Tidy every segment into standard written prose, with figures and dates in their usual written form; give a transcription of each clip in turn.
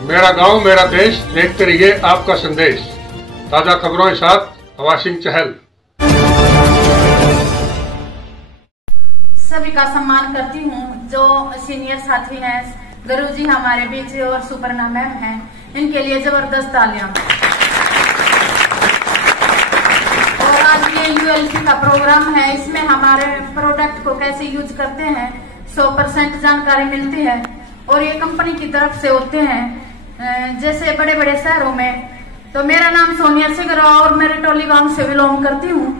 मेरा गांव मेरा देश, देखते रहिए आपका संदेश। ताजा खबरों के साथ हवा सिंह चहल। सभी का सम्मान करती हूँ। जो सीनियर साथी हैं, गुरुजी हमारे बीच और सुपर्णा मैम हैं, इनके लिए जबरदस्त तालियां। और आज ये यूएलसी का प्रोग्राम है, इसमें हमारे प्रोडक्ट को कैसे यूज करते हैं 100% जानकारी मिलती है। और ये कंपनी की तरफ से होते हैं जैसे बड़े बड़े शहरों में। तो मेरा नाम सोनिया सिंह और मैं रिटोली गांव से बिलोंग करती हूँ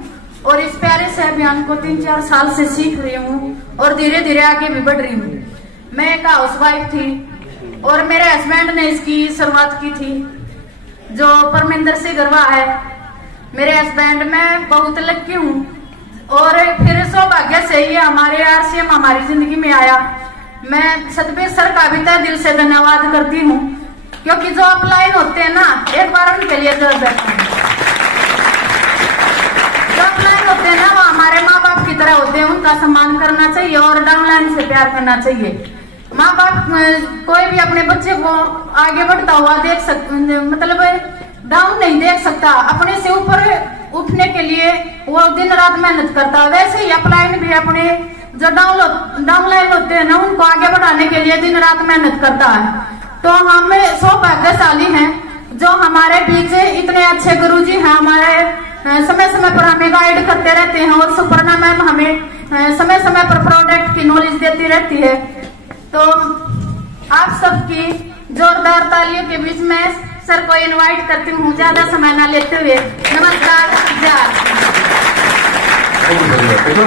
और इस प्यारे से अभियान को 3-4 साल से सीख रही हूँ और धीरे धीरे आगे भी बढ़ रही हूँ। मैं एक हाउसवाइफ थी और मेरे हस्बैंड ने इसकी शुरुआत की थी, जो परमिंदर सिंह गरवा है। मेरे हस्बैंड मैं बहुत लकी हूँ और फिर सौभाग्य से ही हमारे RCM हमारी जिंदगी में आया। मैं सतबीर सर का भी तहे दिल से धन्यवाद करती हूँ, क्योंकि जो अपलाइन होते हैं ना, एक बार उनके लिए जो अपलाइन होते हैं ना, वो हमारे माँ बाप की तरह होते हैं। उनका सम्मान करना चाहिए और डाउनलाइन से प्यार करना चाहिए। माँ बाप कोई भी अपने बच्चे को आगे बढ़ता हुआ देख सकते, मतलब डाउन नहीं देख सकता। अपने से ऊपर उठने के लिए वो दिन रात मेहनत करता है। वैसे ही अपलाइन भी अपने जो डाउनलाइन होते हैं ना, उनको आगे बढ़ाने के लिए दिन रात मेहनत करता है। तो हम सौभाग्यशाली हैं जो हमारे बीच इतने अच्छे गुरुजी हैं। हमारे समय समय पर हमें गाइड करते रहते हैं और सुपर्णा मैम हमें समय समय पर प्रोडक्ट की नॉलेज देती रहती है। तो आप सबकी जोरदार तालियों के बीच में सर को इनवाइट करती हूँ, ज्यादा समय ना लेते हुए। नमस्कार।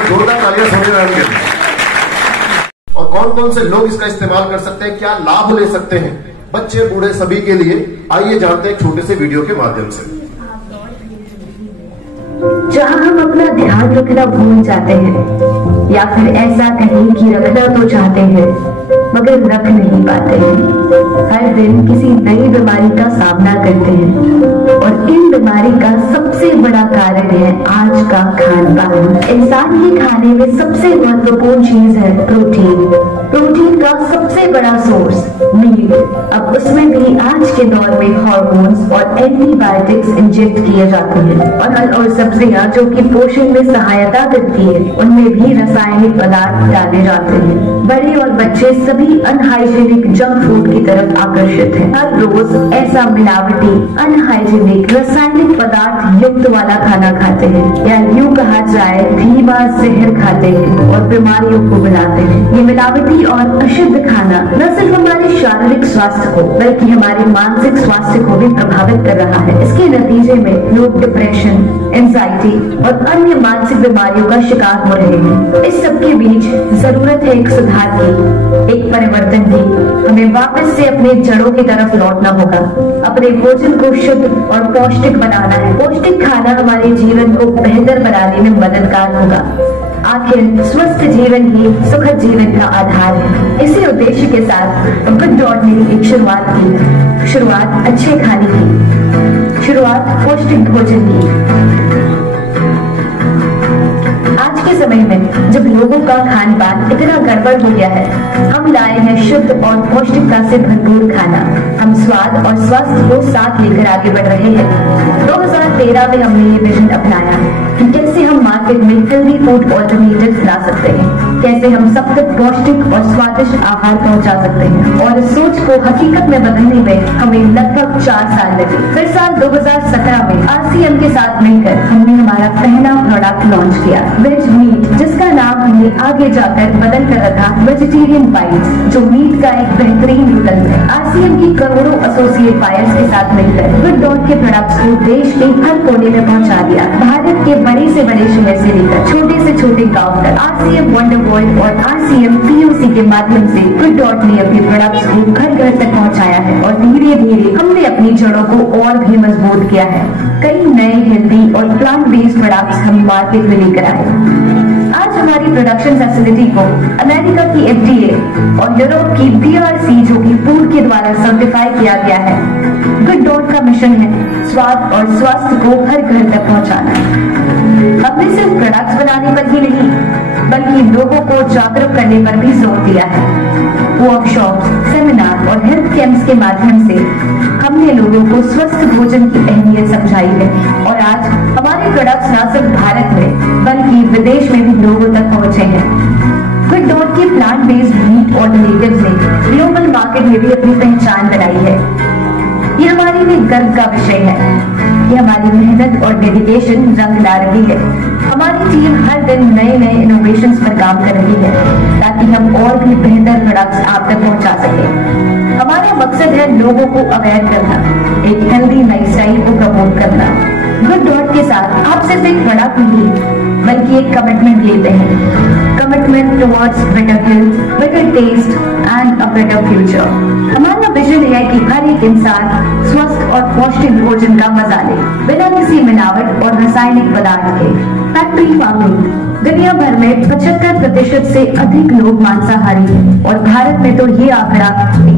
जोरदार तालियां सोनिया मैम के। और कौन कौन से लोग इसका इस्तेमाल कर सकते हैं, क्या लाभ ले सकते हैं, बच्चे बूढ़े सभी के लिए, आइए जानते हैं छोटे से वीडियो के माध्यम से। जहाँ हम अपना ध्यान रखना भूल जाते हैं या फिर ऐसा कहीं कि रखना तो चाहते हैं मगर रख नहीं पाते हैं। हर दिन किसी नई बीमारी का सामना करते हैं और इन बीमारी का सबसे बड़ा कारण है आज का खान पान। इंसान के खाने में सबसे महत्वपूर्ण चीज है प्रोटीन। प्रोटीन का सबसे बड़ा सोर्स मीट। अब उसमें भी आज के दौर में हार्मोन्स और एंटीबायोटिक्स इंजेक्ट किए जाते हैं और फल और सब्जियां जो कि पोषण में सहायता करती है, उनमें भी रासायनिक पदार्थ डाले जाते हैं। बड़े और बच्चे सभी अनहाइजीनिक जंक फूड की तरफ आकर्षित हैं। हर रोज ऐसा मिलावटी अनहाइजीनिक रासायनिक पदार्थ युक्त वाला खाना खाते हैं, या यूँ कहा जाए धीमा जहर खाते हैं और बीमारियों को मिलाते हैं। ये मिलावटी और अशुद्ध खाना न सिर्फ हमारे शारीरिक स्वास्थ्य को बल्कि हमारे मानसिक स्वास्थ्य को भी प्रभावित कर रहा है। इसके नतीजे में लोग डिप्रेशन, एंजाइटी और अन्य मानसिक बीमारियों का शिकार हो रहे हैं। इस सबके बीच जरूरत है एक सुधार की, एक परिवर्तन की। हमें वापस से अपने जड़ों की तरफ लौटना होगा। अपने भोजन को शुद्ध और पौष्टिक बनाना है। पौष्टिक खाना हमारे जीवन को बेहतर बनाने में मददगार होगा। आखिर स्वस्थ जीवन ही सुखद जीवन का आधार है। इसी उद्देश्य के साथ गुड डॉट ने एक शुरुआत की। शुरुआत अच्छे खाने की, शुरुआत पौष्टिक भोजन की। आज के समय में जब लोगों का खान पान इतना गड़बड़ हो गया है, हम लाए हैं शुद्ध और पौष्टिकता से भरपूर खाना। हम स्वाद और स्वास्थ्य को साथ लेकर आगे बढ़ रहे हैं। 2013 में हमने ये विजन अपनाया कि कैसे हम मार्केट में हेल्दी फूड ऑल्टरनेटिव्स ला सकते हैं, कैसे हम सब तक पौष्टिक और स्वादिष्ट आहार पहुंचा सकते हैं। और इस सोच को हकीकत में बदलने में हमें लगभग 4 साल लगे। फिर साल 2017 में RCM के साथ मिलकर हमने हमारा पहला प्रोडक्ट लॉन्च किया, वेज मीट, जिसका नाम हमने आगे जाकर बदल कर रखा वेजिटेरियन बाइट्स, जो मीट का एक बेहतरीन विकल्प है। RCM की करोड़ों एसोसिएट बायर्स के साथ मिलकर गुड डॉट के प्रोडक्ट्स को देश के हर कोने में पहुंचा दिया। भारत के बड़े से बड़े शहर से लेकर छोटे से छोटे गाँव तक RCM वंडर वर्ल्ड और RCM POC के माध्यम से गुड डॉट ने अपने प्रोडक्ट्स को घर घर तक पहुंचाया है और धीरे धीरे हमने अपनी जड़ों को और भी मजबूत किया है। कई नए हेल्दी और प्लांट बेस्ड प्रोडक्ट्स हम मार्केट में लेकर आए। आज हमारी प्रोडक्शन फैसिलिटी को अमेरिका की FDA और यूरोप की BRC जो कि फूड के द्वारा सर्टिफाई किया गया है। गुड डॉट का मिशन है स्वाद और स्वास्थ्य को हर घर तक पहुंचाना। हमने सिर्फ प्रोडक्ट्स बनाने पर ही नहीं बल्कि लोगों को जागरूक करने पर भी जोर दिया है। वर्कशॉप, सेमिनार और हेल्थ हेल्थ कैंप्स के माध्यम से हमने लोगों को स्वस्थ भोजन की अहमियत समझाई है और आज हमारे प्रोडक्ट्स न सिर्फ भारत में बल्कि विदेश में भी लोगों तक पहुंचे हैं। गुड डॉट के प्लांट बेस्ड मीट ऑल्टरनेटिव्स ने ग्लोबल मार्केट में भी अपनी पहचान बनाई है। ये हमारे लिए गर्व का विषय है कि हमारी मेहनत और डेडिकेशन रंग ला रही है। हमारी टीम हर दिन नए नए इनोवेशंस पर काम कर रही है ताकि हम और भी बेहतर प्रोडक्ट्स आप तक पहुंचा सकें। हमारा मकसद है लोगों को अवेयर करना, एक हेल्दी लाइफस्टाइल को प्रमोट करना। गुड डॉट के साथ आप सिर्फ एक प्रोडक्ट नहीं बल्कि एक कमिटमेंट लेते हैं, commitment towards better health, better taste and a better future. हमारा विजन है कि हर एक इंसान स्वस्थ और पौष्टिक भोजन का मजा ले बिना किसी मिलावट और रासायनिक पदार्थ के। फैक्ट्री फार्मिंग दुनिया भर में 75% से अधिक लोग मांसाहारी हैं और भारत में तो ये आंकड़ा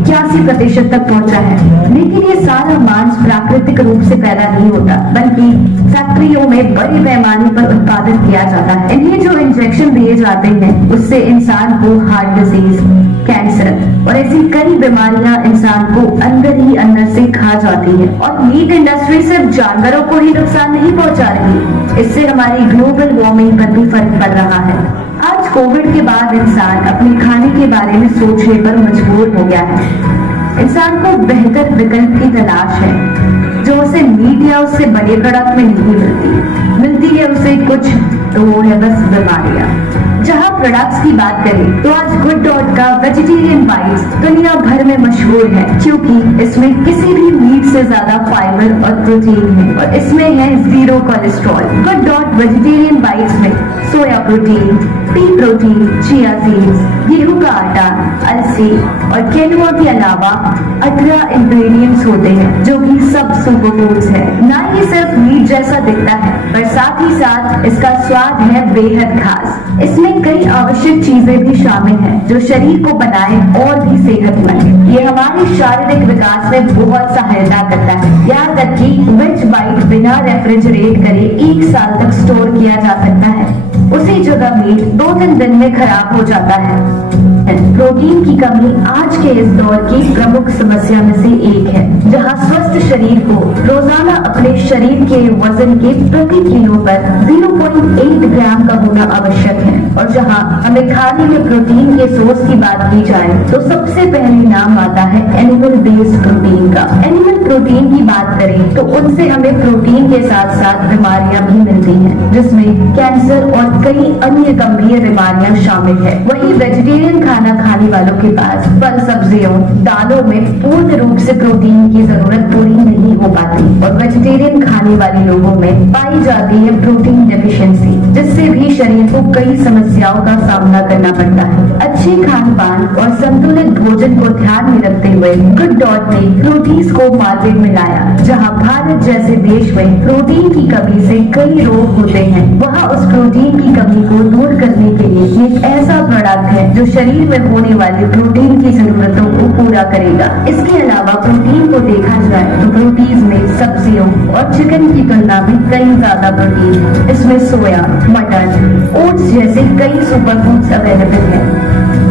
81% तक पहुंचा है। लेकिन ये सारा मांस प्राकृतिक रूप से पैदा नहीं होता बल्कि फैक्ट्रियों में बड़े पैमाने पर उत्पादन किया जाता है। इन्हें जो इंजेक्शन दिए जाते हैं उससे इंसान को हार्ट डिजीज, कैंसर और ऐसी कई बीमारियां इंसान को अंदर ही अंदर से खा जाती है। और मीट इंडस्ट्री सिर्फ जानवरों को ही नुकसान नहीं पहुंचा रही, इससे हमारी ग्लोबल वार्मिंग पर भी फर्क पड़ रहा है। आज कोविड के बाद इंसान अपने खाने के बारे में सोचने पर मजबूर हो गया है। इंसान को बेहतर विकल्प की तलाश है जो उसे मीट या उससे बड़े प्रोडक्ट में नहीं मिलती है उसे कुछ तो वो है बस बीमारियां। जहां प्रोडक्ट्स की बात करें तो आज गुड डॉट का वेजिटेरियन बाइट्स दुनिया भर में मशहूर है क्योंकि इसमें किसी भी मीट से ज्यादा फाइबर और प्रोटीन है और इसमें है 0 cholesterol. Good Dot vegetarian bites में soya protein, pea protein, chia seeds, गेहूं का आटा, अलसी और केनुआ के अलावा 18 इंग्रेडिएंट्स होते हैं जो कि सब सुपर फूड्स है। ना ये सिर्फ मीट जैसा दिखता है पर साथ ही साथ इसका स्वाद है बेहद खास। इसमें कई आवश्यक चीजें भी शामिल हैं जो शरीर को बनाए और भी सेहतमंद। ये हमारे शारीरिक विकास में बहुत सहायता करता है। यहाँ तक कि वेज बाइट बिना रेफ्रिजरेट करे 1 साल तक स्टोर किया जा सकता है। उसी जगह मीट 2-3 दिन में खराब हो जाता है। प्रोटीन की कमी आज के इस दौर की प्रमुख समस्या में से एक है। जहां स्वस्थ शरीर को रोजाना अपने शरीर के वजन के प्रति किलो पर 0.8 ग्राम का होना आवश्यक है और जहां हमें खाने में प्रोटीन के सोर्स की बात की जाए तो सबसे पहले नाम आता है एनिमल बेस्ड प्रोटीन का। एनिमल प्रोटीन की बात करें तो उनसे हमें प्रोटीन के साथ साथ बीमारियां भी मिलती हैं जिसमें कैंसर और कई अन्य गंभीर बीमारियां शामिल है। वही वेजिटेरियन खाना खाने वालों के पास फल, सब्जियों, दालों में पूर्ण रूप से प्रोटीन की जरूरत पूरी नहीं हो पाती और वेजिटेरियन खाने वाले लोगों में पाई जाती है प्रोटीन डेफिशिएंसी जिससे भी शरीर को कई समस्याओं का सामना करना पड़ता है। अच्छे खान पान और संतुलित भोजन को ध्यान में रखते हुए गुड डॉट ने प्रोटीज को मार्केट में लाया। जहाँ भारत जैसे देश में प्रोटीन की कमी से कई रोग होते हैं वहाँ उस प्रोटीन की कमी को दूर करने के लिए एक ऐसा प्रोडक्ट है जो शरीर में होने वाली प्रोटीन की जरूरतों को पूरा करेगा। इसके अलावा प्रोटीन को देखा जाए तो प्रोटीन में सब्जियों और चिकन की तुलना में कई ज्यादा प्रोटीन है। इसमें सोया, मटन, ओट्स जैसे कई सुपर फूड्स अवेलेबल है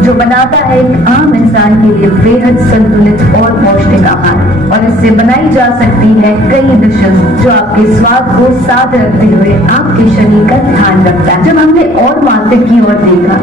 जो बनाता है एक आम इंसान के लिए बेहद संतुलित और पौष्टिक आहार। और इससे बनाई जा सकती है कई डिशेस जो आपके स्वाद को साथ रखते हुए आपके शरीर का ध्यान रखता है। जब हमने और मार्केट की ओर देखा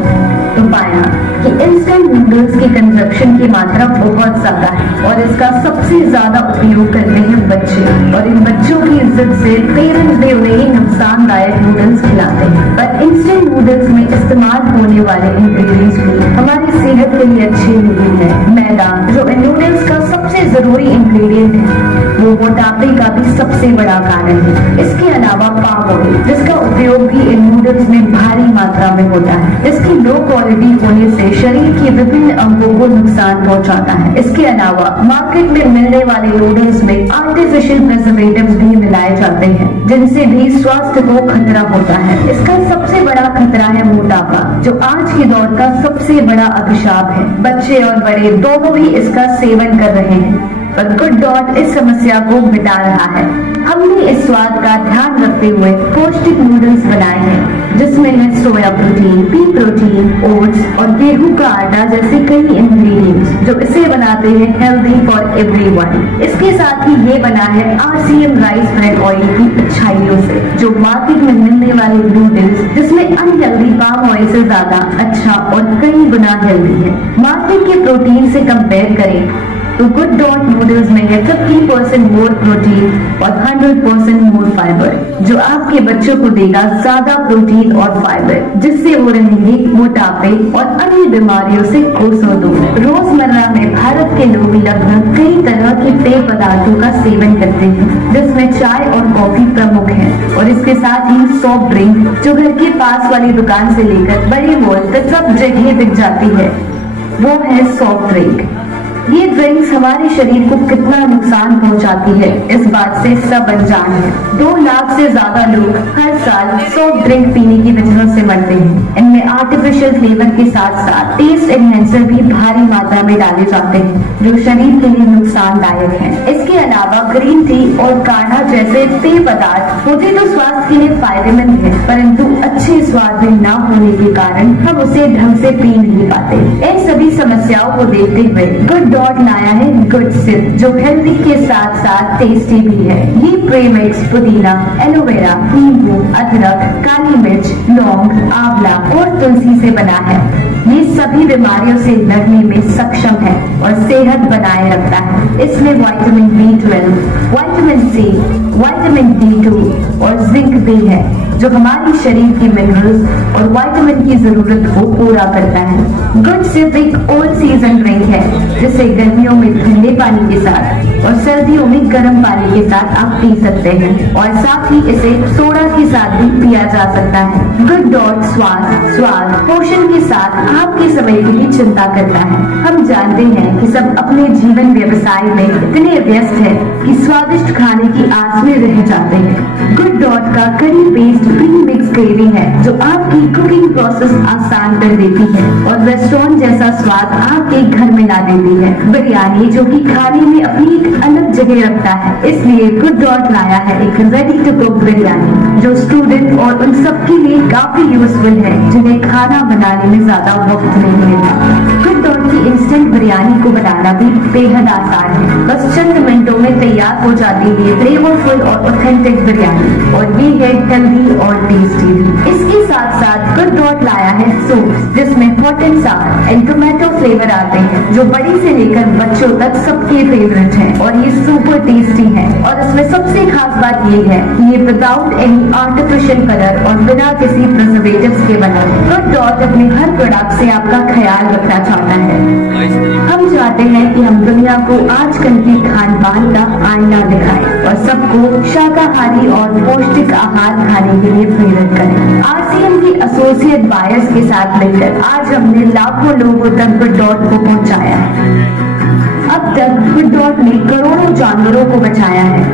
तो पाया कि इंस्टेंट नूडल्स की कंजप्शन की मात्रा बहुत ज्यादा है और इसका सबसे ज्यादा उपयोग करते हैं बच्चे और इन बच्चों की इज्जत से पेरेंट्स भी उन्हें नुकसानदायक नूडल्स खिलाते हैं। पर इंस्टेंट नूडल्स में इस्तेमाल होने वाले इंग्रेडिएंट्स भी हमारी सेहत के लिए अच्छे नहीं है। मैदा जो इन नूडल्स का सबसे जरूरी इंग्रेडिएंट है वो मोटापे का भी सबसे बड़ा कारण है। इसके अलावा पाम ऑयल जिसका उपयोग भी इन नूडल्स में भारी मात्रा में होता है। इसकी लो क्वालिटी होने से शरीर के विभिन्न अंगों को नुकसान पहुंचाता है। इसके अलावा मार्केट में मिलने वाले नूडल्स में आर्टिफिशियल प्रिजर्वेटिव्स भी मिलाए जाते हैं जिनसे भी स्वास्थ्य को खतरा होता है। इसका सबसे बड़ा खतरा है मोटापा जो आज के दौर का सबसे बड़ा अभिशाप है। बच्चे और बड़े दोनों ही इसका सेवन कर रहे हैं। पर गुड डॉट इस समस्या को मिटा रहा है। हमने इस स्वाद का ध्यान रखते हुए पौष्टिक नूडल्स बनाए हैं, जिसमें है सोया प्रोटीन, पी प्रोटीन, ओट्स और गेहूं का आटा जैसे कई इंग्रेडिएंट्स जो इसे बनाते हैं हेल्दी फॉर एवरीवन। इसके साथ ही ये बना है RCM राइस ब्रेड ऑयल की अच्छाइयों से, जो मार्केट में मिलने वाले नूडल्स जिसमें अनहेल्दी पाम ऑयल से ज्यादा अच्छा और कई गुना हेल्दी है। मार्केट के प्रोटीन से कंपेयर करें तो गुड डॉट नूडल्स में है 50% मोर प्रोटीन और 100% मोर फाइबर, जो आपके बच्चों को देगा ज्यादा प्रोटीन और फाइबर, जिससे वो रहेंगे मोटापे और अन्य बीमारियों से कोसों दूर। रोजमर्रा में भारत के लोग लगभग कई तरह के पेय पदार्थों का सेवन करते हैं, जिसमें चाय और कॉफी प्रमुख है, और इसके साथ ही सॉफ्ट ड्रिंक जो घर के पास वाली दुकान से लेकर बड़े मॉल तक सब जगह दिख जाती है, वो है सॉफ्ट ड्रिंक। ये ड्रिंक्स हमारे शरीर को कितना नुकसान पहुंचाती है इस बात से सब अनजान है। 2 लाख से ज्यादा लोग हर साल सॉफ्ट ड्रिंक पीने की वजह से मरते हैं। इनमें आर्टिफिशियल फ्लेवर के साथ साथ टेस्ट एनहेंसर भी भारी मात्रा में डाले जाते हैं, जो शरीर के लिए नुकसानदायक है। इसके अलावा ग्रीन टी और काढ़ा जैसे पेय पदार्थ होते तो स्वास्थ्य के लिए फायदेमंद है, परंतु अच्छे स्वाद में न होने के कारण हम उसे ढंग से पी नहीं पाते। इन सभी समस्याओं को देखते हुए गुड डॉट लाया है गुड सिप, जो हेल्दी के साथ साथ टेस्टी भी है। ये प्रीमिक्स पुदीना, एलोवेरा, नींबू, अदरक, काली मिर्च, लौंग, आंवला और तुलसी से बना है। ये सभी बीमारियों से लड़ने में सक्षम है और सेहत बनाए रखता है। इसमें vitamin B12, vitamin C, vitamin D2 और जिंक भी है, जो हमारे शरीर के मिनरल्स और विटामिन की जरूरत को पूरा करता है। गुड सिप एक ऑल सीजन ड्रिंक है, जिसे गर्मियों में ठंडे पानी के साथ और सर्दियों में गर्म पानी के साथ आप पी सकते हैं, और साथ ही इसे सोडा के साथ भी पिया जा सकता है। गुड डॉट स्वाद पोषण के साथ आपके समय की भी चिंता करता है। हम जानते हैं कि सब अपने जीवन व्यवसाय में इतने व्यस्त हैं कि स्वादिष्ट खाने की आस में रह जाते हैं। गुड डॉट का करी पेस्ट प्री मिक्स ग्रेवी है, जो आपकी कुकिंग प्रोसेस आसान कर देती है और रेस्टोरेंट जैसा स्वाद आपके घर में ला देती है। बिरयानी जो कि खाने में अपनी एक अलग जगह रखता है, इसलिए गुड डॉट लाया है एक रेडी टू कुक बिरयानी, जो स्टूडेंट और उन सबके लिए काफी यूजफुल है जिन्हें खाना बनाने में ज्यादा वक्त नहीं मिलता। गुड डॉट की इंस्टेंट बिरयानी को बनाना भी बेहद आसान है, बस चंद मिनटों में तैयार हो जाती है फ्लेवरफुल और ऑथेंटिक बिरयानी, और ये है हेल्दी और टेस्टी भी। इसके साथ साथ गुड डॉट लाया है सूप, जिसमें hot and Sawar and tomato flavour आते हैं, जो बड़ी से लेकर बच्चों तक सबके फेवरेट है, और ये सुपर टेस्टी है। और इसमें सबसे खास बात ये है कि ये विदाउट एनी आर्टिफिशियल कलर और बिना किसी प्रिजर्वेटिव्स के बना है। गुड डॉट अपने हर प्रोडक्ट से आपका ख्याल रखना चाहता है। हम चाहते हैं कि हम दुनिया को आजकल की खान पान का आईना दिखाएं और सबको शाकाहारी और पौष्टिक आहार खाने के लिए प्रेरित करें। RCM के एसोसिएट बायर्स के साथ मिलकर आज हमने लाखों लोगों तक गुड डॉट को पहुंचाया है। अब तक गुड डॉट ने करोड़ों जानवरों को बचाया है,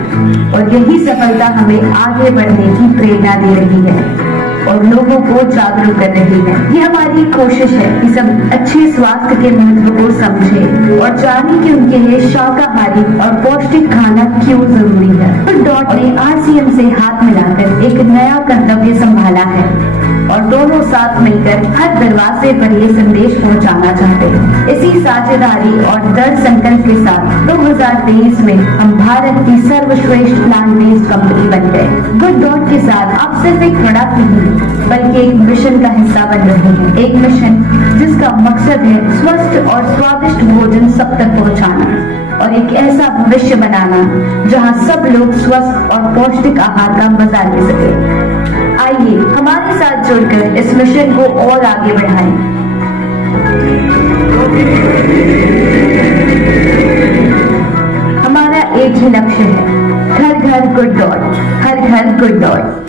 और यही सफलता हमें आगे बढ़ने की प्रेरणा दे रही है और लोगों को जागरूक कर रही है। ये हमारी कोशिश है कि सब अच्छे स्वास्थ्य के महत्व को समझें और जाने कि उनके लिए शाकाहारी और पौष्टिक खाना क्यों जरूरी है। गुड डॉट ने RCM से हाथ मिलाकर एक नया कर्तव्य संभाला है, और दोनों साथ मिलकर हर दरवाजे पर ये संदेश पहुंचाना चाहते हैं। इसी साझेदारी और दृढ़ संकल्प के साथ 2023 में हम भारत की सर्वश्रेष्ठ प्लांट बेस्ड कंपनी बन गए। गुड डॉट के साथ आप सिर्फ एक प्रोडक्ट नहीं बल्कि एक मिशन का हिस्सा बन रहे हैं, एक मिशन जिसका मकसद है स्वस्थ और स्वादिष्ट भोजन सब तक पहुंचाना और एक ऐसा भविष्य बनाना जहां सब लोग स्वस्थ और पौष्टिक आहार का मजा ले सके। आइए हमारे साथ जुड़कर इस मिशन को और आगे बढ़ाएं। हमारा एक ही लक्ष्य है, घर घर गुड डॉट, हर घर गुड डॉट।